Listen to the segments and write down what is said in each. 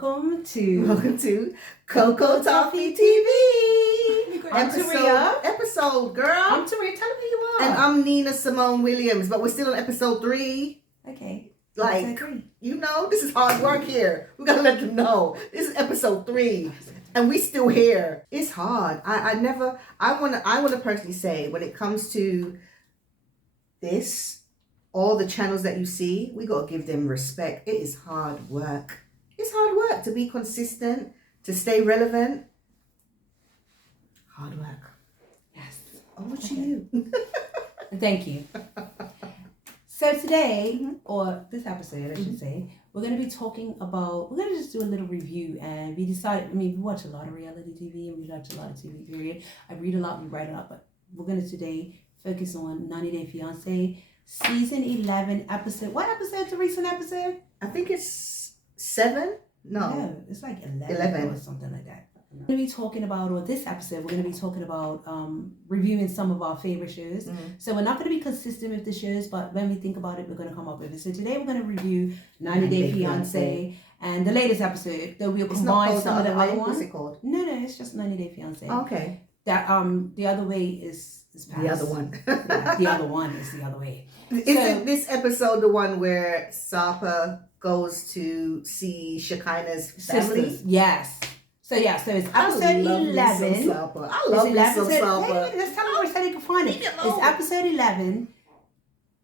Welcome to Coco Toffee TV. I'm Taria. Episode, girl. I'm Taria. Tell them who you are. And I'm Nina Simone Williams, but we're still on episode 3. Okay. Like, you know, this is hard work here. We gotta let them know. This is episode 3. And we still here. It's hard. I wanna personally say, when it comes to this, all the channels that you see, we gotta give them respect. It is hard work. It's hard work to be consistent, to stay relevant. Hard work. Yes. Over to you. Thank you. So today, or this episode, I should say, we're going to be talking about, we're going to just do a little review, and we decided, we watch a lot of reality TV, and we watch a lot of TV, period. I read a lot, we write a lot, but we're going to today focus on 90 Day Fiancé, season 11, episode, what episode is the recent episode? I think it's 7? No, it's like 11 or something like that. We're going to be talking about, or this episode, we're going to be talking about reviewing some of our favorite shows. So we're not going to be consistent with the shows, but when we think about it, we're going to come up with it. So today we're going to review 90 Day Fiancé and the latest episode, though we'll combine some of the other ones. What's it called? No, it's just 90 Day Fiancé. Okay. That the other way is past. The other one. Yeah, the other one is the other way. Isn't this episode the one where Sarper goes to see Shekinah's family? Sisters, yes. So it's episode 11. I love me some Sarper. Let's tell them where they can find it. It's episode 11.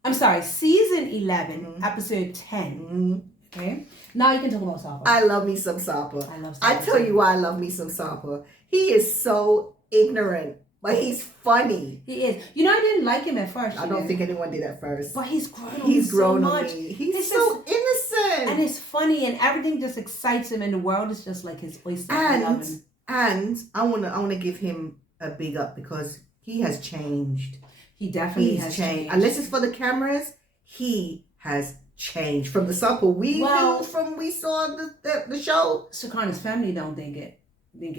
I'm sorry, season 11, episode 10. Okay. Now you can talk about Sarper. I love me some Sarper. I love Sarper. I tell you why I love me some Sarper. He is so ignorant, but he's funny. He is. You know, I didn't like him at first. I don't think anyone did at first. But he's grown on me so much. He's so innocent. And it's funny, and everything just excites him, and the world is just like his oyster. I love him. And I wanna give him a big up because he has changed. He definitely has changed. Unless it's for the cameras, he has changed from the Sarper we knew from we saw the show. Shekinah's family don't think it.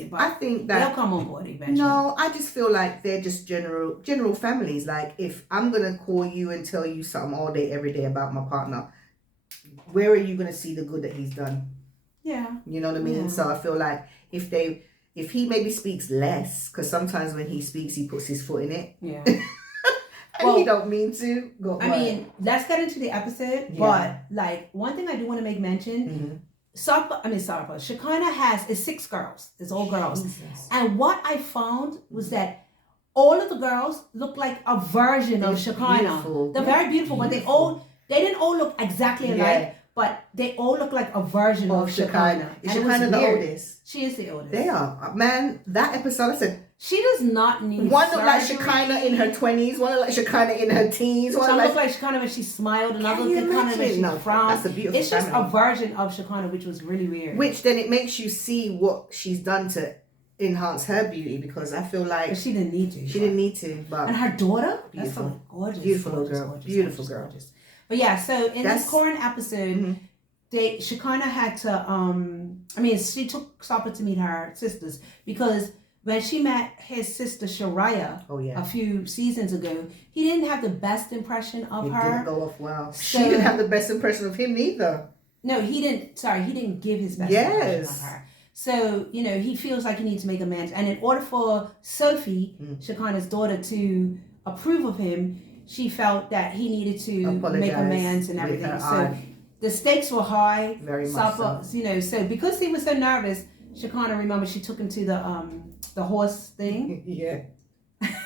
But I think that they'll come on board eventually. No, I just feel like they're just general families. Like, if I'm gonna call you and tell you something all day, every day about my partner, where are you gonna see the good that he's done? Yeah, you know what I mean. Yeah. So I feel like if he maybe speaks less, because sometimes when he speaks, he puts his foot in it. Yeah. And he don't mean to. I mean, let's get into the episode. Yeah. But like, one thing I do want to make mention. Sarper, Shekinah is 6 girls. It's all girls. Jesus. And what I found was that all of the girls look like a version of Shekinah. Beautiful. They're very beautiful, but they didn't all look exactly alike, but they all look like a version of Shekinah. Is Shekinah the oldest? She is the oldest. They are. Man, that episode, I said, she does not need one looked like Shekinah in her 20s, one looked like Shekinah in her teens. Some look like Shekinah when she smiled, another look like Shekinah when she frowned. That's a beautiful It's just a version of Shekinah, which was really weird. Which then it makes you see what she's done to enhance her beauty, because I feel like... But she didn't need to. She didn't need to, but... And her daughter? Beautiful. That's gorgeous. Beautiful girl. Beautiful girl. Gorgeous. But yeah, so in this current episode... Shekinah had to, she took Sarper to meet her sisters, because when she met his sister Shariah a few seasons ago, he didn't have the best impression of her. It didn't go off well. So, she didn't have the best impression of him either. No, he didn't. Sorry, he didn't give his best impression of her. So, he feels like he needs to make amends. And in order for Sophie, Shekinah's daughter, to approve of him, she felt that he needed to make amends and everything. So the stakes were high. Very much so. So because he was so nervous, Shekinah, remember, she took him to the horse thing. Yeah.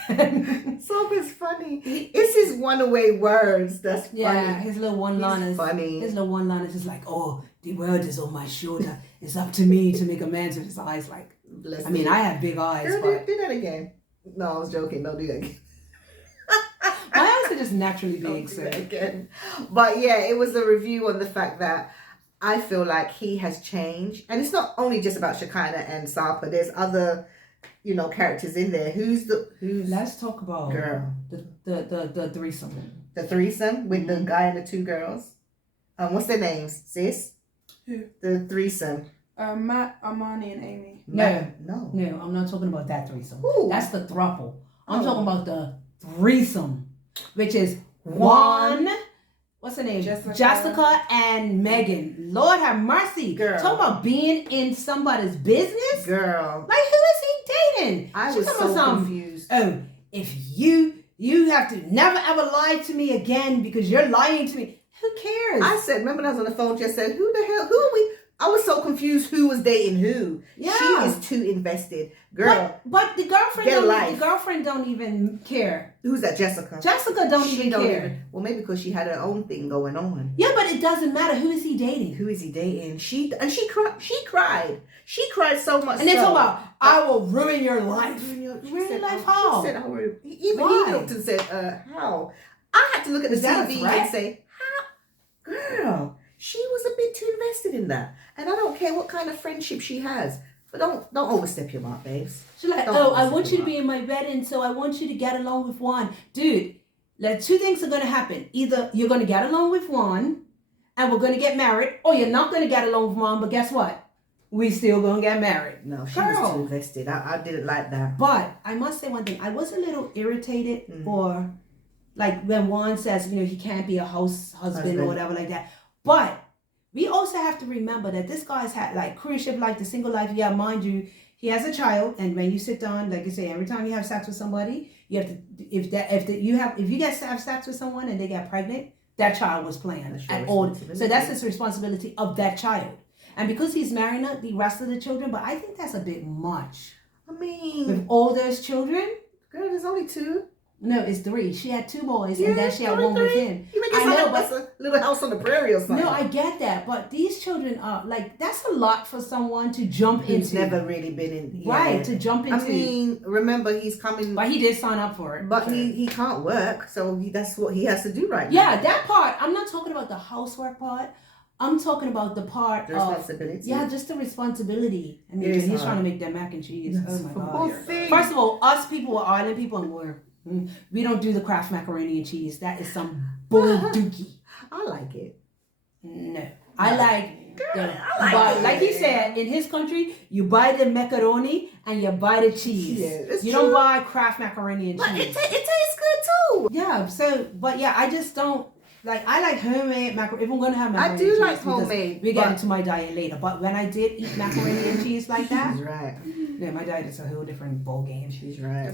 Sarper's funny. It's his one-away words. That's funny. Yeah, his little one-liners. Funny. His little one-liners is like, oh, the world is on my shoulder. It's up to me to make amends with his eyes. Like, I have big eyes. Girl, do that again. No, I was joking. Don't do that again. My eyes are just naturally big. So again. But yeah, it was a review on the fact that I feel like he has changed. And it's not only just about Shekinah and Sarper. There's other, characters in there. Let's talk about girl. The threesome. The threesome with the guy and the 2 girls. What's their names, sis? Who? The threesome. Matt, Armani, and Amy. No, I'm not talking about that threesome. Ooh. That's the throuple. I'm talking about the threesome, which is Juan, what's her name? Jessica and Megan. Lord have mercy. Girl. Talk about being in somebody's business. Girl. Like, who is he dating? I She was talking so about confused. Oh, if you have to never ever lie to me again because you're lying to me. Who cares? I said, remember when I was on the phone, just said, who the hell, who are we? I was so confused who was dating who. Yeah. She is too invested. Girl. But the girlfriend don't even care. Who's that, Jessica? Jessica don't even care. Well, maybe because she had her own thing going on. Yeah, but it doesn't matter. Who is he dating? Who is he dating? She cried. She cried so much. And they talk about, I will ruin your life. Ruin your life how? She said, even Why? he looked and said, how? I had to look at the Is that a TV threat? and say, how? Girl, she was a bit too invested in that. And I don't care what kind of friendship she has. But don't overstep your mark, babes. She's like, I want you to be in my bed, and so I want you to get along with Juan. Dude, like, two things are going to happen. Either you're going to get along with Juan, and we're going to get married, or you're not going to get along with Juan, but guess what? We still going to get married. No, she was too invested. I didn't like that. But I must say one thing. I was a little irritated for, like, when Juan says, he can't be a husband or whatever like that. But we also have to remember that this guy's had like cruise ship life, the single life. Yeah, mind you, he has a child, and when you sit down, like you say, every time you have sex with somebody, you have to if you get to have sex with someone and they get pregnant, that child was planned at all. So that's his responsibility of that child. And because he's marrying the rest of the children, but I think that's a bit much. I mean, with all those children, girl, there's only 2. No, it's 3. She had 2 boys, and then she had 1 with him. You make it sound like that's a little house on the prairie or something. No, I get that, but these children are like, that's a lot for someone to jump into. He's never really been in. Right, to jump into. I mean, remember, he's coming. But he did sign up for it. But he can't work, so that's what he has to do right now. Yeah, that part. I'm not talking about the housework part. I'm talking about the part the responsibility. Yeah, just the responsibility. I mean, he's trying to make that mac and cheese. Oh my God. First of all, us people are island people, and we don't do the Kraft macaroni and cheese. That is some bull dookie. I like it. No. I like but like he said, in his country, you buy the macaroni and you buy the cheese. Yeah, you don't buy Kraft macaroni and cheese. But it tastes good too. Yeah, I just don't. Like, I like homemade macaroni. If I'm going to have macaroni I do and cheese, like homemade. We get into my diet later. But when I did eat macaroni and cheese like that. She's right. Yeah, my diet is a whole different ball game. She's right.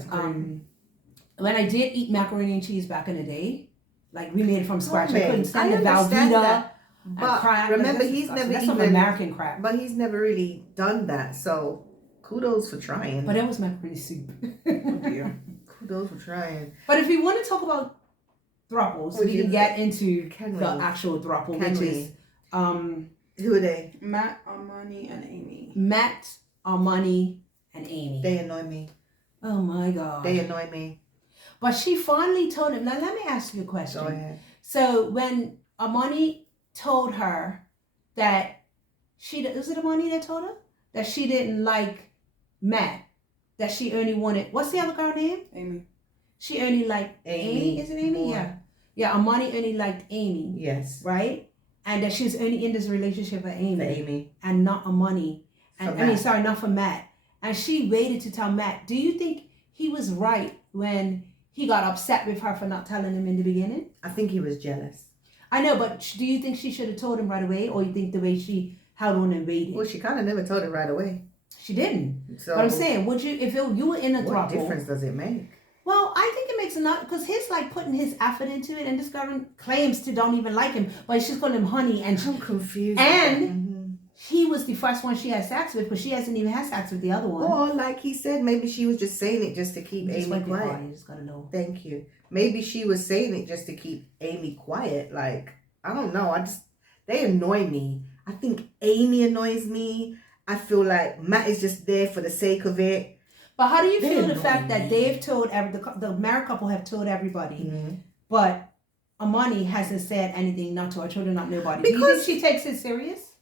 When I did eat macaroni and cheese back in the day, like, we made it from scratch. Homemade. I couldn't stand the understand Velveeta. that. But crap. remember, he's never that's even... some American crap. But he's never really done that. So, kudos for trying. But that was macaroni soup. Oh, dear. Kudos for trying. But if we want to talk about thruples, we can get into the actual thruple, which is who are they? Matt, Armani, and Amy. Matt, Armani, and Amy. They annoy me. Oh my God. They annoy me. But she finally told him. Now let me ask you a question. Go ahead. So when Armani told her that was it Armani that told her that she didn't like Matt, that she only wanted, what's the other girl name? Amy. She only liked Amy. Is it Amy? More. Yeah. Yeah, Armani only liked Amy. Yes. Right? And that she was only in this relationship for Amy. For Amy. And not Armani. And not for Matt. And she waited to tell Matt. Do you think he was right when he got upset with her for not telling him in the beginning? I think he was jealous. I know, but do you think she should have told him right away? Or you think the way she held on and waited? Well, she kind of never told him right away. She didn't. So, but I'm saying, you were in a throuple. What difference does it make? Well, I think it makes a lot, because he's like putting his effort into it, and this girl claims to don't even like him, but she's calling him honey, and I'm confused. And he was the first one she had sex with, but she hasn't even had sex with the other one. Or like he said, maybe she was just saying it just to keep Amy quiet. You just gotta know. Thank you. Maybe she was saying it just to keep Amy quiet. Like, I don't know. They annoy me. I think Amy annoys me. I feel like Matt is just there for the sake of it. But how do you feel the fact that they've told the married couple have told everybody, but Armani hasn't said anything, not to her children, not nobody? Because do you think she takes it serious?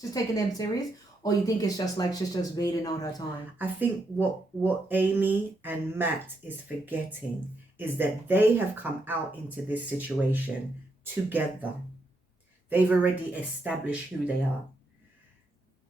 She's taking them serious? Or you think it's just like she's just waiting on her time? I think what Amy and Matt is forgetting is that they have come out into this situation together. They've already established who they are.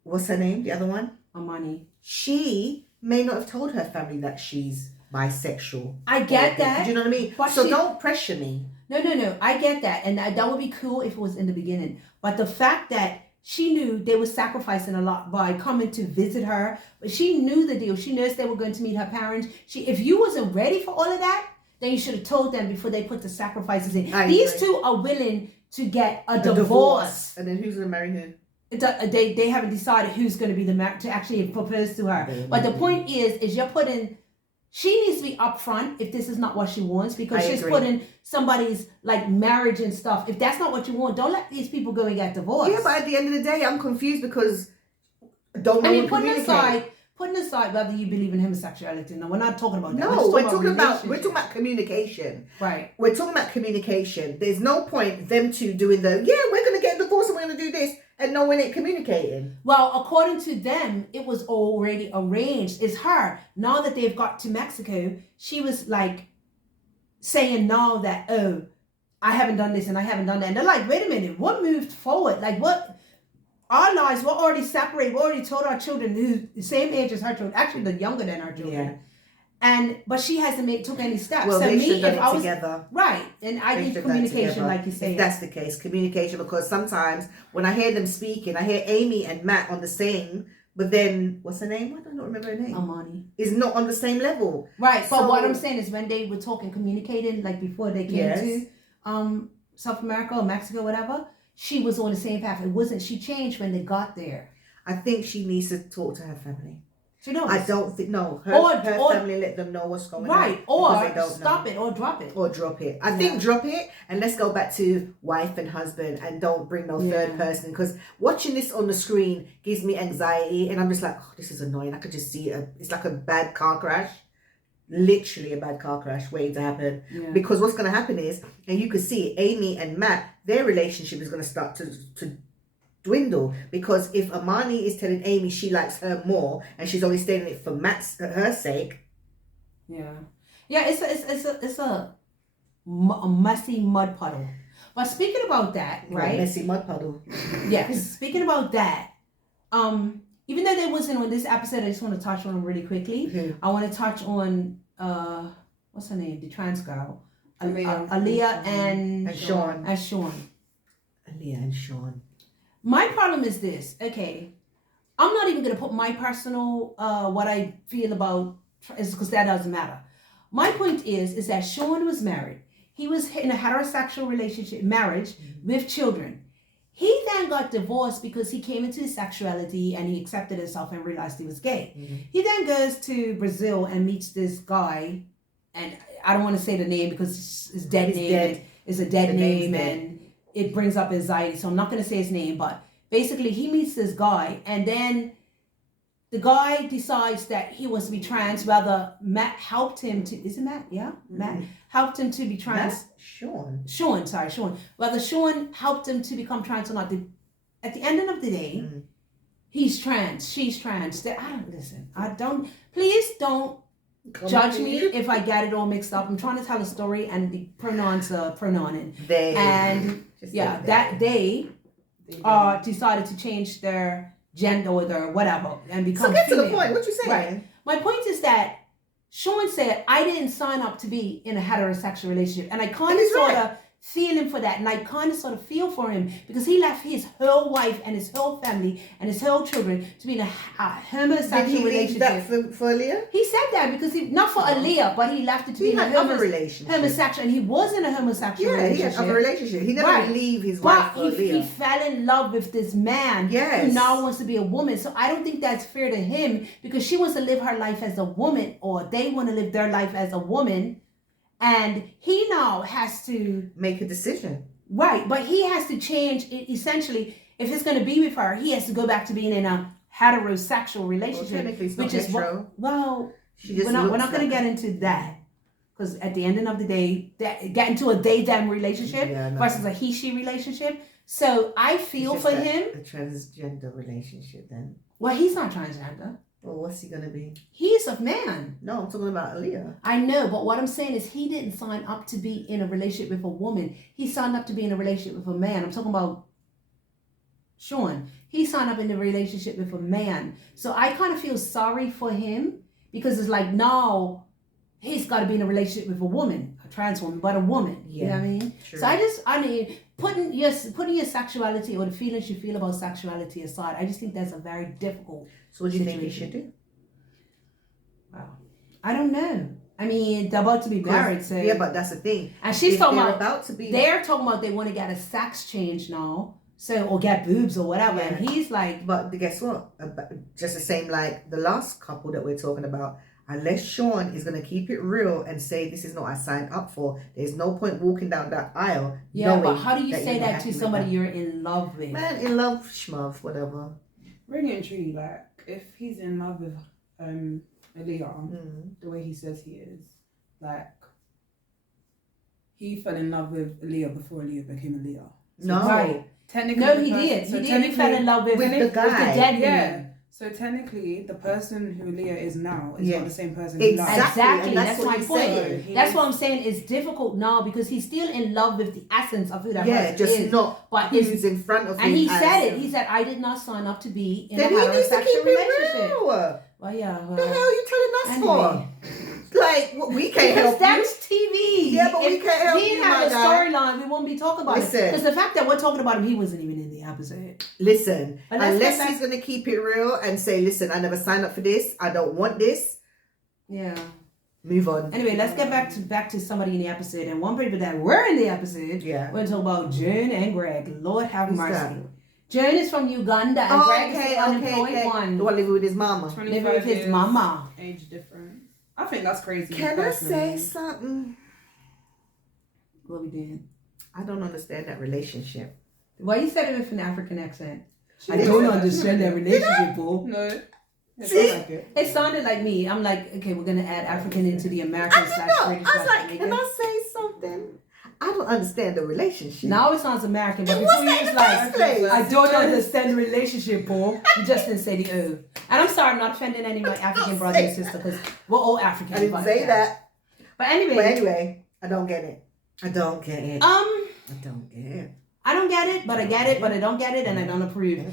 What's her name? The other one? Armani. She may not have told her family that she's bisexual. I get that. Do you know what I mean? But so don't pressure me. No. I get that. And that would be cool if it was in the beginning. But the fact that she knew they were sacrificing a lot by coming to visit her. But she knew the deal. She knows they were going to meet her parents. If you wasn't ready for all of that, then you should have told them before they put the sacrifices in. These two are willing to get a divorce. And then who's going to marry who? They haven't decided who's going to be to actually propose to her. But the point is you're putting... She needs to be upfront if this is not what she wants, because she's putting somebody's like marriage and stuff. If that's not what you want, don't let these people go and get divorced. Yeah, but at the end of the day, I'm confused because I don't know. Putting aside whether you believe in homosexuality. No, we're not talking about that. No, we're talking about communication. Right. We're talking about communication. There's no point them two doing we're going to get divorced and we're going to do this, and no one ain't communicating. Well, according to them, it was already arranged. It's her. Now that they've got to Mexico, she was like saying now that, oh, I haven't done this and I haven't done that. And they're like, wait a minute, what moved forward? Like what? Our lives were already separated. We already told our children who's the same age as her children, actually they're younger than our children. Yeah. But she hasn't took any steps. Well, so they me, should have done it together. Right. And I need communication, like you say. If that's the case, communication, because sometimes when I hear them speaking, I hear Amy and Matt on the same, but then, what's her name? I don't remember her name. Amani. Is not on the same level. Right. But what I'm saying is when they were talking, communicating, like before they came to South America or Mexico, whatever, she was on the same path. It wasn't, she changed when they got there. I think she needs to talk to her family. She knows. I don't think, no. Her family let them know what's going on. Right. Or stop it or drop it. Or drop it. I think drop it, and let's go back to wife and husband, and don't bring no third person, because watching this on the screen gives me anxiety, and I'm just like, oh, this is annoying. I could just see it's like a bad car crash. Literally a bad car crash waiting to happen. Yeah. Because what's going to happen is, and you could see Amy and Matt, their relationship is going to start to dwindle, because if Amani is telling Amy she likes her more and she's only stating it for her sake. It's a messy mud puddle. But speaking about that, right? Messy mud puddle. Yes. Speaking about that, even though they wasn't on this episode, I just want to touch on them really quickly. Mm-hmm. I want to touch on what's her name, the trans girl, Aaliyah and Sean. Aaliyah and Sean. My problem is this. Okay, I'm not even going to put my personal what I feel about, because that doesn't matter. My point is that Sean was married. He was in a heterosexual marriage with children. He then got divorced because he came into his sexuality and he accepted himself and realized he was gay. Mm-hmm. He then goes to Brazil and meets this guy, and I don't want to say the name because it's dead name. It's a dead name and it brings up anxiety, so I'm not going to say his name, but basically he meets this guy, and then the guy decides that he wants to be trans. Rather, Matt helped him to... Is it Matt? Yeah? Mm-hmm. Matt helped him to be trans. Sean. Whether Sean helped him to become trans or not. At the end of the day, he's trans. She's trans. Please don't judge me if I get it all mixed up. I'm trying to tell a story and the pronouns are pronoun. They. And they decided to change their gender or their whatever and become So get female. to the point. What you saying? Right. My point is that Sean said, I didn't sign up to be in a heterosexual relationship. And I kind of sort of feel him for that. And I kind of sort of feel for him because he left his whole wife and his whole family and his whole children to be in a homosexual relationship. Did he leave that for Aaliyah? He said that because not for Aaliyah, but he left it to be in a homosexual. And he was in a homosexual relationship. Yeah, he had a relationship. He never leave his wife for Aaliyah. He fell in love with this man who now wants to be a woman. So I don't think that's fair to him because she wants to live her life as a woman, or they want to live their life as a woman. And he now has to make a decision. Right. But he has to change it. Essentially, if it's going to be with her, he has to go back to being in a heterosexual relationship. Well, technically, it's not hetero. We're not going to get into that. Because at the end of the day, get into a they-them relationship versus a he-she relationship. So I feel for him. A transgender relationship then. Well, he's not transgender. Well, what's he going to be? He's a man. No, I'm talking about Aaliyah. I know, but what I'm saying is he didn't sign up to be in a relationship with a woman. He signed up to be in a relationship with a man. I'm talking about Sean. He signed up in a relationship with a man. So I kind of feel sorry for him because it's like, now he's got to be in a relationship with a woman, a trans woman, but a woman. Yeah. You know what I mean? True. So putting your sexuality or the feelings you feel about sexuality aside, I just think that's a very difficult. So what do you think he should do? Wow. I don't know. I mean, they're about to be married, so yeah, but that's the thing. and she's talking about to be. They're talking about they want to get a sex change now, so or get boobs or whatever. Yeah. And he's like, but guess what? Just the same like the last couple that we're talking about. Unless Sean is gonna keep it real and say this is not what I signed up for, there's no point walking down that aisle. Yeah, but how do you say that to somebody you're in love with? Man, in love, schmuv, whatever. Really and truly, like if he's in love with Aaliyah, the way he says he is, like he fell in love with Aaliyah before Aaliyah became Aaliyah. So no, right. Technically, no, he did. So he fell in love with the guy. With the dead yeah. So technically, the person who Aaliyah is now is not the same person. Exactly. That's my point. That's what I'm saying. It's difficult now because he's still in love with the essence of who that person just is. Not but who's in front of him. And he said it. He said, "I did not sign up to be in then a heterosexual relationship." Real. Well, yeah. Well, the hell are you telling us for? Like, we can't because help that's TV. Yeah, but we can't help you, If he didn't have a storyline, we won't be talking about Listen. it. Because the fact that we're talking about him, he wasn't even in the episode. Listen, unless he's back. going to keep it real and say, listen, I never signed up for this. I don't want this. Yeah. Move on. Anyway, let's get back to somebody in the episode. And one people that were in the episode, we're going to talk about Joan and Greg. Lord have mercy. That? Joan is from Uganda and Greg is the unemployed one. The one living with his mama. Living with his mama. Age difference. I think that's crazy. Can I say something? What we did? I don't understand that relationship. Why you said it with an African accent? I don't understand that relationship, Paul. No. See? Like it. It sounded like me. I'm like, okay, we're gonna add African into the American /British. I was like, can I say something? I don't understand the relationship. Now it sounds American, but It before was you like was the like, first place. I don't understand the relationship, Paul. You just didn't say the O. And I'm sorry, I'm not offending any of my African brothers and sisters because we're all African. I didn't say that. But anyway, I don't get it. I don't get it. I don't get it. I don't get it, but I get it, but I don't get it, and I don't approve.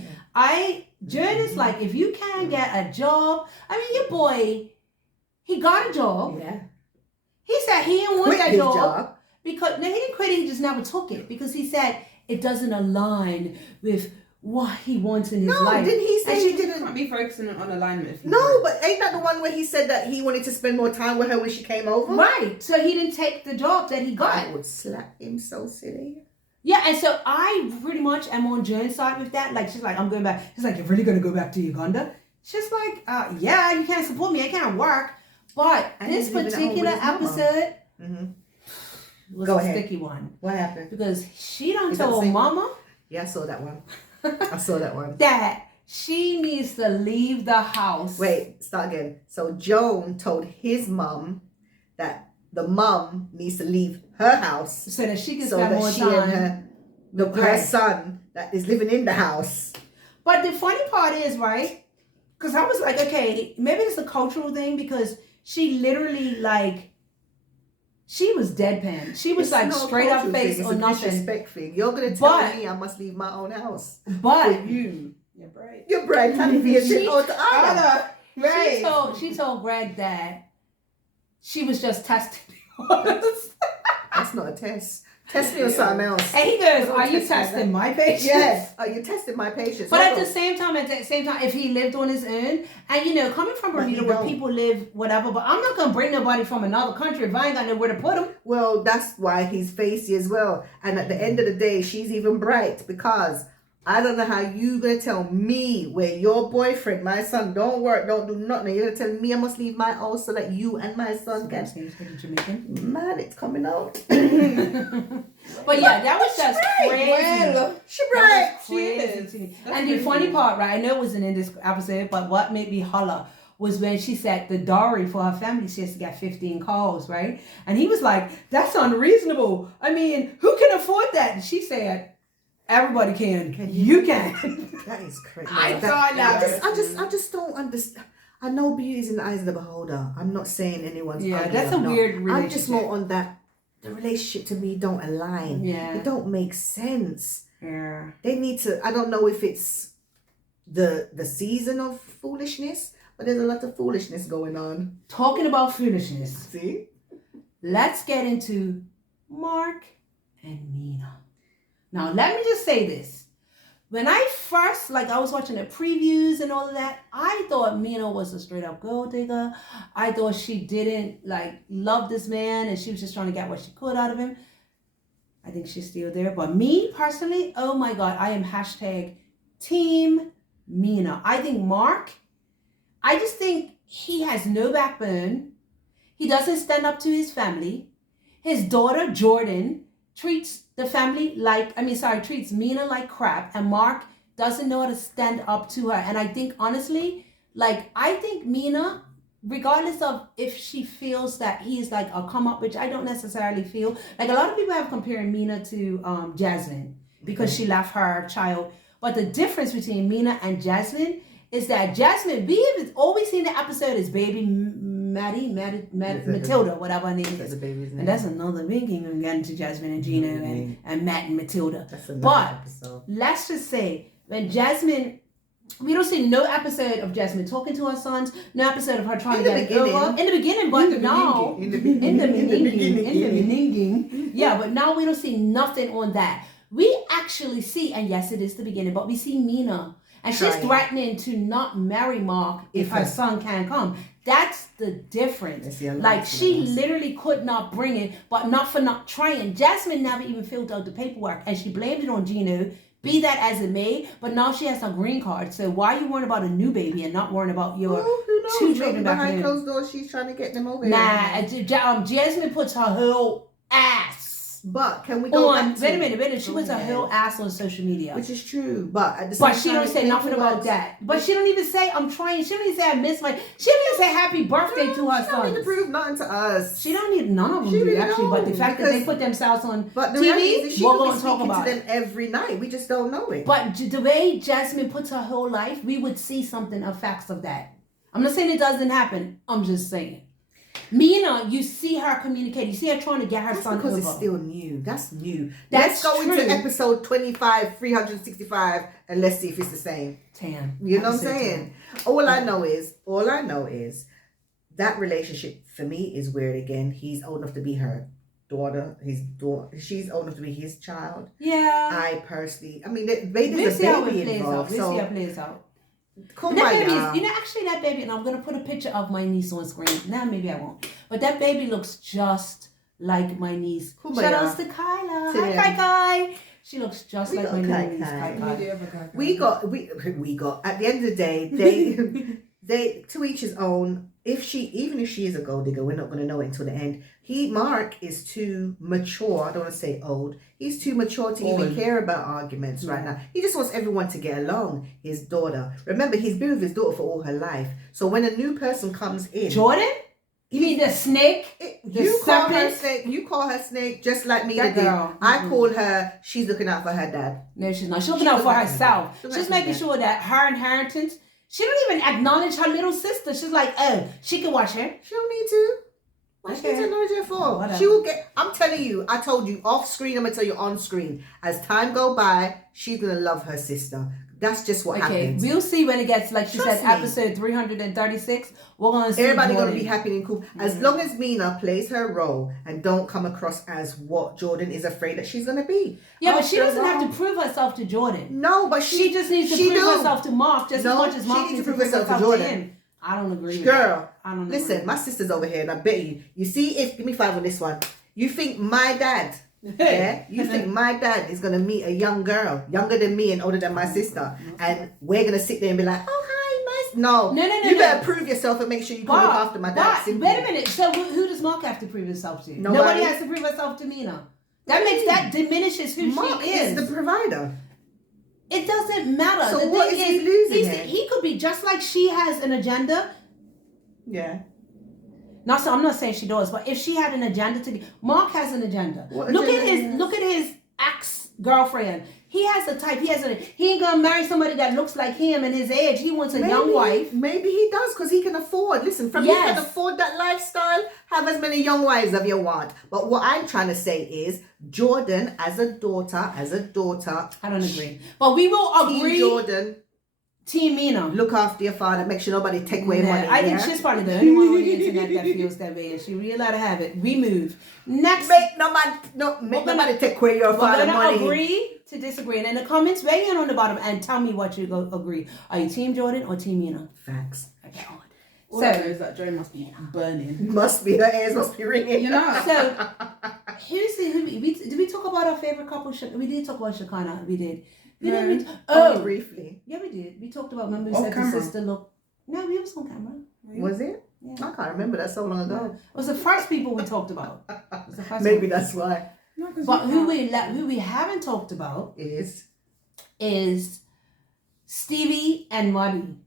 Joan is like, if you can't get a job, I mean, your boy, he got a job. Yeah. He said he didn't want Quit that his job. Because, no, he didn't quit it, he just never took it. Because he said it doesn't align with what he wants in his life. No, didn't he say he didn't? Can't be focusing on alignment. No, but ain't that the one where he said that he wanted to spend more time with her when she came over? Right. So he didn't take the job that he got. I would slap him so silly. Yeah, and so I pretty much am on Joan's side with that. Like, she's like, I'm going back. She's like, you're really going to go back to Uganda? She's like, yeah, you can't support me. I can't work. But this particular episode was a sticky one. What happened? Because she don't tell mama. Yeah, I saw that one. I saw that one. That she needs to leave the house. Wait, start again. So Joan told his mom that the mom needs to leave her house so that she can spend more time and her son that is living in the house. But the funny part is, right? Because I was like, okay, maybe it's a cultural thing because she literally like. She was deadpan. She was like straight up face or nothing. Disrespect thing. You're gonna tell me I must leave my own house. But you're bright. You're bright. How do you feel? Right. She told Greg that she was just testing the That's not a test. Test me on something else. And he goes, "Are you testing my patience?" Yes. Are you testing my patience? But at the same time, if he lived on his own, and coming from Bermuda where people live whatever, but I'm not gonna bring nobody from another country if I ain't got nowhere to put him. Well, that's why he's facey as well. And at the end of the day, she's even bright because I don't know how you gonna tell me where your boyfriend, my son, don't work, don't do nothing. You're gonna tell me I must leave my house so that you and my son can. Man, it's coming out. But yeah, that was just crazy. Well, she bright. She is. And the funny part, right? I know it wasn't in this episode, but what made me holler was when she said the dowry for her family, she has to get 15 calls, right? And he was like, "That's unreasonable. I mean, who can afford that?" And she said, "Everybody can. You can." That is crazy. I just don't understand. I know beauty is in the eyes of the beholder. I'm not saying anyone's ugly. That's a weird relationship. I'm just more on that. The relationship to me don't align. Yeah. It don't make sense. Yeah. They need to. I don't know if it's the season of foolishness, but there's a lot of foolishness going on. Talking about foolishness. See? Let's get into Mark and Mina. Now, let me just say this. When I first, I was watching the previews and all of that, I thought Mina was a straight up gold digger. I thought she didn't, love this man and she was just trying to get what she could out of him. I think she's still there. But me, personally, oh my God, I am hashtag Team Mina. I think Mark, I just think he has no backbone. He doesn't stand up to his family. His daughter, Jordan, treats treats Mina like crap, and Mark doesn't know how to stand up to her. And I think, honestly, I think Mina, regardless of if she feels that he's a come up, which I don't necessarily feel, a lot of people have comparing Mina to Jasmine because she left her child. But the difference between Mina and Jasmine is that Jasmine, we have always seen the episode as baby Matilda, whatever her name is. And that's another big thing when we get into Jasmine and Gino and Matt and Matilda. But let's just say, when Jasmine, we don't see no episode of Jasmine talking to her sons, no episode of her trying to get it over. In the beginning, but now, in the beginning, yeah, but now we don't see nothing on that. We actually see, and yes, it is the beginning, but we see Mina, and she's threatening to not marry Mark if her son can't come. That's the difference. She literally could not bring it, but not for not trying. Jasmine never even filled out the paperwork, and she blamed it on Gino. Be that as it may, but now she has a green card. So why are you worrying about a new baby and not worrying about your two children back behind closed doors? She's trying to get them over here. Jasmine puts her whole ass. But can we go back to... Wait a minute. She puts her whole ass on social media. Which is true. But at the same time... she don't say nothing about that. But she don't even say, I'm trying. She don't even say, I miss my... She don't even say happy birthday to her son. She don't need to prove nothing to us. She don't need... None of them do, actually. But the fact that they put themselves on but the TV, is she we're going to talk about to them every night. We just don't know it. But the way Jasmine puts her whole life, we would see something of facts of that. I'm not saying it doesn't happen. I'm just saying. Mina, you see her communicate. You see her trying to get her son because over. It's still new. That's new. Let's go into episode 25, 365, and let's see if it's the same. Tan. You know what I'm saying? All I know is that relationship for me is weird again. He's old enough to be her daughter. She's old enough to be his child. Yeah. I personally, there's a baby involved. We'll see how it plays out. That baby is, actually that baby, and I'm going to put a picture of my niece on screen. Now, maybe I won't. But that baby looks just like my niece. Shout outs to Kyla. Hi, Kai. She looks just like my niece. We got, at the end of the day, they to each his own. Even if she is a gold digger, we're not going to know it until the end. Mark is too mature. I don't want to say old. He's too mature to even care about arguments right now. He just wants everyone to get along. His daughter. Remember, he's been with his daughter for all her life. So when a new person comes in... Jordan? You mean the snake? You call her snake. You call her snake just like me. That girl. I call her, she's looking out for her dad. No, she's not. She's looking out for herself. She's making sure that her inheritance... She don't even acknowledge her little sister. She's like, oh, she can watch her. She don't need to. What she needs to acknowledge her for? Whatever. She will get... I'm telling you, I told you off screen, I'm going to tell you on screen. As time go by, she's going to love her sister. That's just what happens. We'll see when it gets, like she said, episode 336. We're going to see. Everybody going to be happy and cool. As long as Mina plays her role and don't come across as what Jordan is afraid that she's going to be. Yeah, but she doesn't have to prove herself to Jordan. No, but she just needs to prove herself to Mark just as much as Mark needs to prove herself to Jordan. I don't agree with that. Girl, I don't agree. Listen, my sister's over here and I bet you see give me 5 on this one. You think my dad... Yeah, you think my dad is gonna meet a young girl, younger than me and older than my sister, and we're gonna sit there and be like, "Oh, hi, nice." No. You better prove yourself and make sure you can look after my dad. Wait a minute. So who does Mark have to prove himself to? Nobody has to prove herself to Mina. That diminishes who Mark she is. The provider. It doesn't matter. So the what thing is he losing? He could be just like she has an agenda. Yeah. So I'm not saying she does, but if she had an agenda Mark has an agenda. Look at his ex-girlfriend. He has a type. He ain't gonna marry somebody that looks like him and his age. He wants a young wife. Maybe he does because he can afford. Listen, you can afford that lifestyle. Have as many young wives as you want. But what I'm trying to say is Jordan as a daughter. I don't agree. But we will agree. Jordan. Team Mina. Look after your father. Make sure nobody take away money. I think she's probably the only one on the internet that feels that way, and she really let her have it. We move. Next. Make nobody take away your father money. We're gonna agree to disagree. And in the comments, weigh in on the bottom and tell me what you agree. Are you Team Jordan or Team Mina? Facts. Okay. All I know is that Joy must be burning. Must be, her ears must be ringing. You know. So, did we talk about our favorite couple? We did talk about Shekinah. We did. Only briefly. Yeah, we did. We talked about, remember we said camera. the sister look. No, we was on camera. Was it? Yeah. I can't remember. That's so long ago. It was the first people we talked about. Maybe that's why. No, But who we haven't talked about is Stevie and Muddy.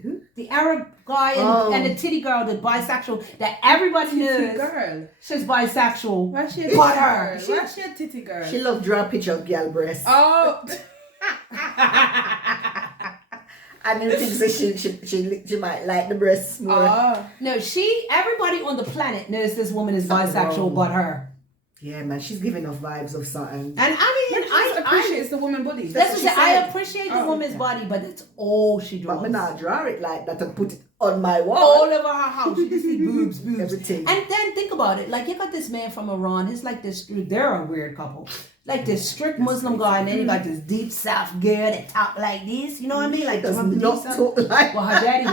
Who? The Arab guy and the titty girl, the bisexual that everybody knows. Girl. She's bisexual. Why she a But titty her. girl? Why she a titty girl? She loved draw a picture of girl breasts. Oh. And you think that she might like the breasts more. No, everybody on the planet knows this woman is bisexual, but her. Yeah, man, she's giving off vibes of something. And I appreciate the woman body. That's what I appreciate the woman's body, but that's all she draws. But me not draw it like that and put it on my wall. All over her house, you can see boobs. Everything. And then think about it, like you got this man from Iran. He's like this. They're a weird couple. Like this strict Muslim guy, and then you got this deep South girl that talk like this. You know what I mean? Like does from the not deep South. talk like. Well, her daddy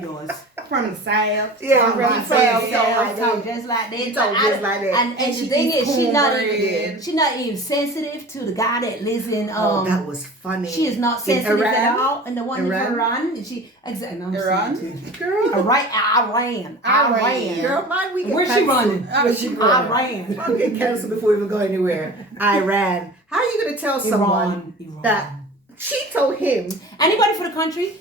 does. From the South. Yeah, from the South. talk Just like that. Talk just like that. And the thing is, she's not even sensitive to the guy that lives in. That was funny. She is not sensitive at all. And the one in Iran, Iran? Girl. Iran. Girl, mine we get Where's she running? Where's she running? Iran. I'll get canceled before we even go anywhere. Iran. How are you going to tell someone that she told him? Anybody for the country?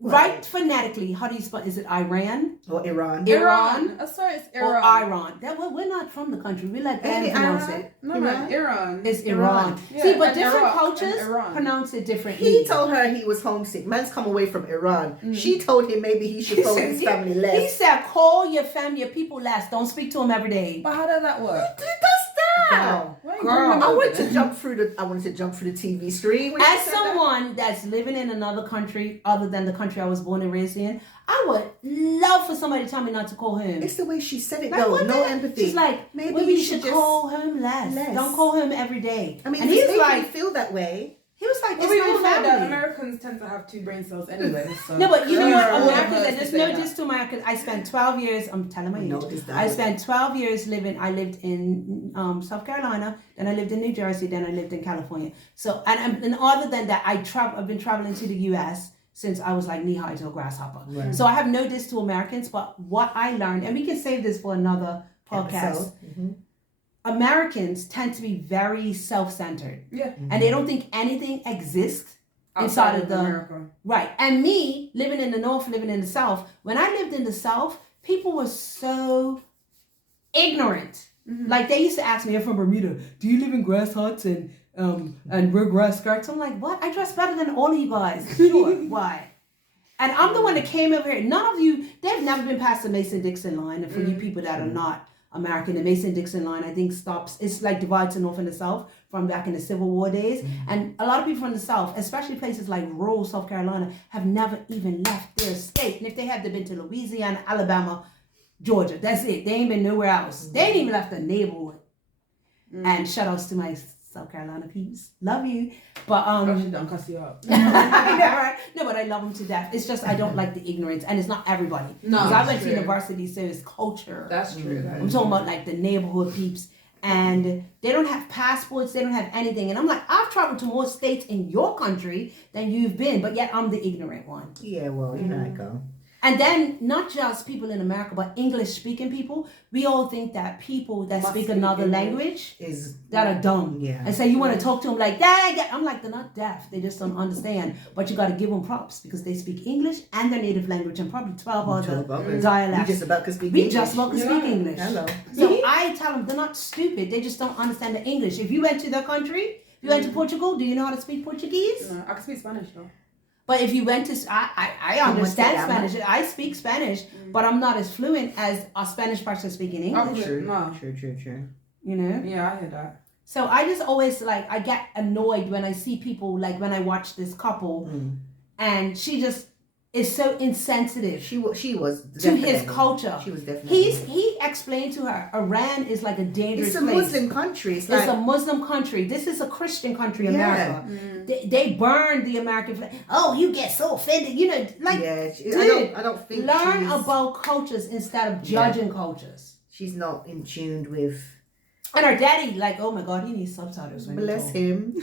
Right phonetically, how do you spell? Is it Iran or Iran? Iran. Sorry, it's Iran. Or Iran. We're not from the country. We let them pronounce it. No, Iran. It's Iran. Yeah, see, but and different Iraq cultures and Iran. pronounce it differently. He told her he was homesick. Man's come away from Iran. She told him maybe he should phone his family less. He said, call your family, your people less. Don't speak to them every day. But how does that work? Who does that? Girl. I wanted to jump through the TV screen. As someone that's living in another country other than the country I was born and raised in, I would love for somebody to tell me not to call him. It's the way she said it, like, though. No empathy. She's like, maybe you should call him less. Don't call him every day. I mean, and he's like, feel that way. He was like, well, we all know that Americans tend to have 2 brain cells anyway. So. No, but you know what? Americans, and there's no diss to Americans. I spent 12 years, I'm telling my age. I spent 12 years I lived in South Carolina, then I lived in New Jersey, then I lived in California. So, and other than that, I've been traveling to the U.S. since I was like knee-high to a grasshopper. Right. So I have no diss to Americans, but what I learned, and we can save this for another podcast. Americans tend to be very self-centered. Yeah. And they don't think anything exists inside of America. Right. And me, living in the North, living in the South, when I lived in the South, people were so ignorant. Like they used to ask me, I'm from Bermuda, do you live in grass huts and wear grass skirts? I'm like, what? I dress better than all of you guys. Sure. Why? And I'm the one that came over here. None of you, they've never been past the Mason-Dixon line. And for you people that are not American, the Mason-Dixon line, I think it's like divides the North and the South from back in the Civil War days. And a lot of people from the South, especially places like rural South Carolina, have never even left their state. And if they have, they've been to Louisiana, Alabama, Georgia. That's it. They ain't been nowhere else. They ain't even left the neighborhood. And shout outs to my South Carolina peeps. Love you. But she don't cuss you out. right? No, but I love them to death. It's just I don't like the ignorance, and it's not everybody. No, because I went to university, so it's culture. That's true. I'm talking about like the neighborhood peeps, and they don't have passports. They don't have anything, and I'm like, I've traveled to more states in your country than you've been, but yet I'm the ignorant one. Yeah, well, you know how it go. And then not just people in America, but English-speaking people. We all think that people that speak another language that are dumb. Yeah. And say you want to talk to them like that. I'm like, they're not deaf. They just don't understand. But you got to give them props because they speak English and their native language and probably 12 other dialects. We just about to speak English. We just about to speak English. Hello. So I tell them they're not stupid. They just don't understand the English. If you went to their country, if you went to Portugal, do you know how to speak Portuguese? No, I can speak Spanish though. But if you went to, I understand Spanish. I speak Spanish, but I'm not as fluent as a Spanish person speaking English. Oh, true. You know? Yeah, I hear that. So I just always I get annoyed when I see people, like when I watch this couple, and she just is so insensitive. She was to his culture. She was definitely. He explained to her, Iran is like a dangerous It's a place. Muslim country. It's a Muslim country. This is a Christian country, America. They burned the American flag. Oh, you get so offended. You know, like, dude, I don't think learn about cultures instead of judging cultures. She's not in tune with. And her daddy, like, oh my God, he needs subtitles. Bless him.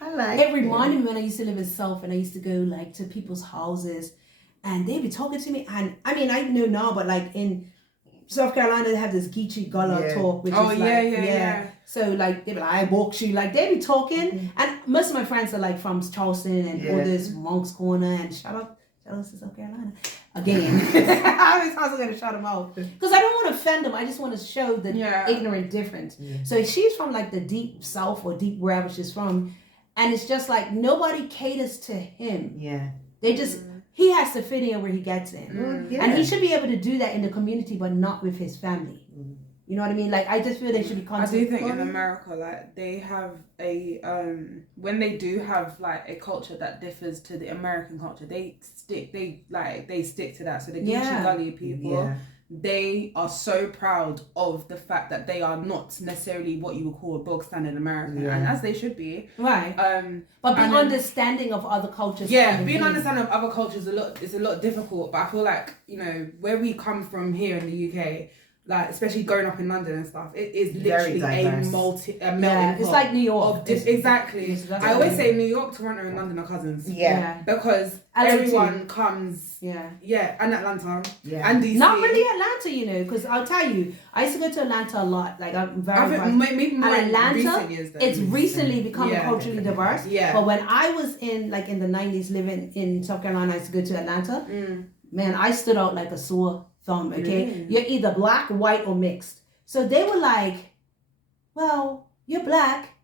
I like it. Reminded me when I used to live in South and I used to go like to people's houses and they'd be talking to me. And I mean, I know now, but like in South Carolina, they have this Geechee Gullah talk, which is like, yeah. So like, they'd be like, I walk you. Like, they'd be talking. And most of my friends are like from Charleston and all this Monk's Corner. And shout out to South Carolina. Again, I always going to shout them out. Because I don't want to offend them. I just want to show the ignorant difference. So she's from like the deep South or deep wherever she's from. And it's just like, nobody caters to him. Yeah. They just... He has to fit in where he gets in. And he should be able to do that in the community, but not with his family. You know what I mean? Like, I just feel they should be constantly... I do think in America, like, they have a... when they do have, like, a culture that differs to the American culture, they stick to that. So the Geechee Gullah people, they are so proud of the fact that they are not necessarily what you would call a bog standard American, and as they should be. Right. But being understanding of other cultures. Yeah, being understanding of other cultures is a lot difficult. But I feel like, you know, where we come from here in the UK, like especially growing up in London and stuff, it is literally a melting pot. It's like New York. Exactly. I always say New York, Toronto, and London are cousins. Yeah. Because everyone comes. Yeah, and Atlanta. Yeah. And DC. Not really Atlanta, you know, because I'll tell you, I used to go to Atlanta a lot. Like I'm very. Maybe more and Atlanta, recent years, it's recently become culturally diverse. Yeah. But when I was in the 90s living in South Carolina, I used to go to Atlanta. Man, I stood out like a sore thumb. Okay, you're either black, white, or mixed. So they were like, "Well, you're black,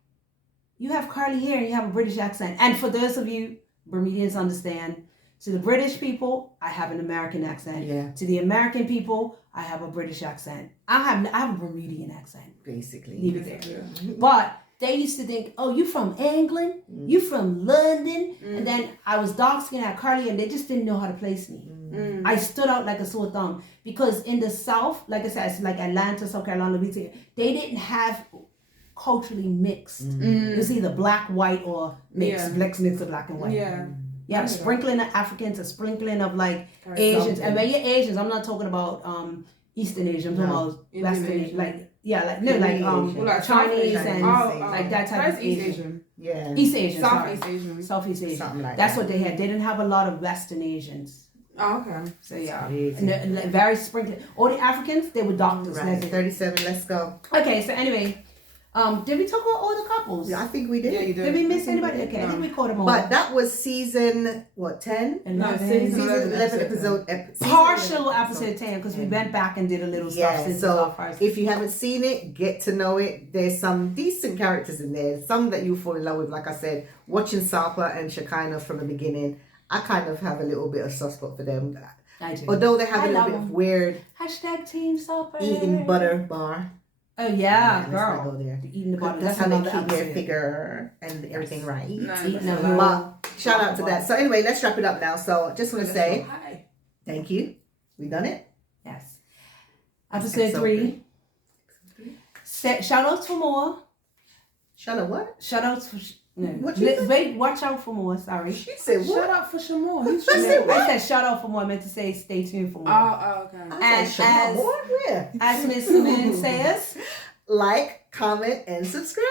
you have curly hair, and you have a British accent." And for those of you Bermudians understand, to the British people, I have an American accent. Yeah. To the American people, I have a British accent. I have a Bermudian accent. Basically. Leave it there. But they used to think, oh, you from England? You from London? And then I was dark skinned, I had curly, and they just didn't know how to place me. I stood out like a sore thumb because in the South, like I said, it's like Atlanta, South Carolina, they didn't have culturally mixed. It was either black, white, or mixed. Blacks mixed of black and white. Yeah, sprinkling of Africans, a sprinkling of like Asians. And when you're Asians, I'm not talking about Eastern Asian, I'm talking about Western Asian. Like Chinese and like that type of Asian. Yeah. East Asian. Southeast Asian. Something like That's that. what they had. They didn't have a lot of Western Asians. Oh, okay. So yeah, and very sprinkled. All the Africans, they were doctors. Right. 37. Let's go. Okay, so anyway, did we talk about all the couples? Yeah, I think we did. Yeah, you did. Did we miss anybody? Okay, I think we caught them all. But that was season 10? Season 11 episode. Partial episode 10 because we went back and did a little stuff. Yeah, so if you haven't seen it, get to know it. There's some decent characters in there. Some that you'll fall in love with. Like I said, watching Sarper and Shekinah from the beginning, I kind of have a little bit of soft spot for them. I do. Although they have a little bit of weird Team Sarper. eating butter bar. Oh yeah, girl. Go there. Eating the butter. That's how they keep their figure and everything right. But shout out to that. So anyway, let's wrap it up now. So just want to say thank you. We done it. Yes. Episode 3. Shout outs for more. Shout out what? Shout outs for. No. What you say? Wait, watch out for more. Sorry. She said what? Shout out for Shamor. I said shout out for more. I meant to say stay tuned for more. Oh, okay. And as Miss Simone says, like, comment, and subscribe.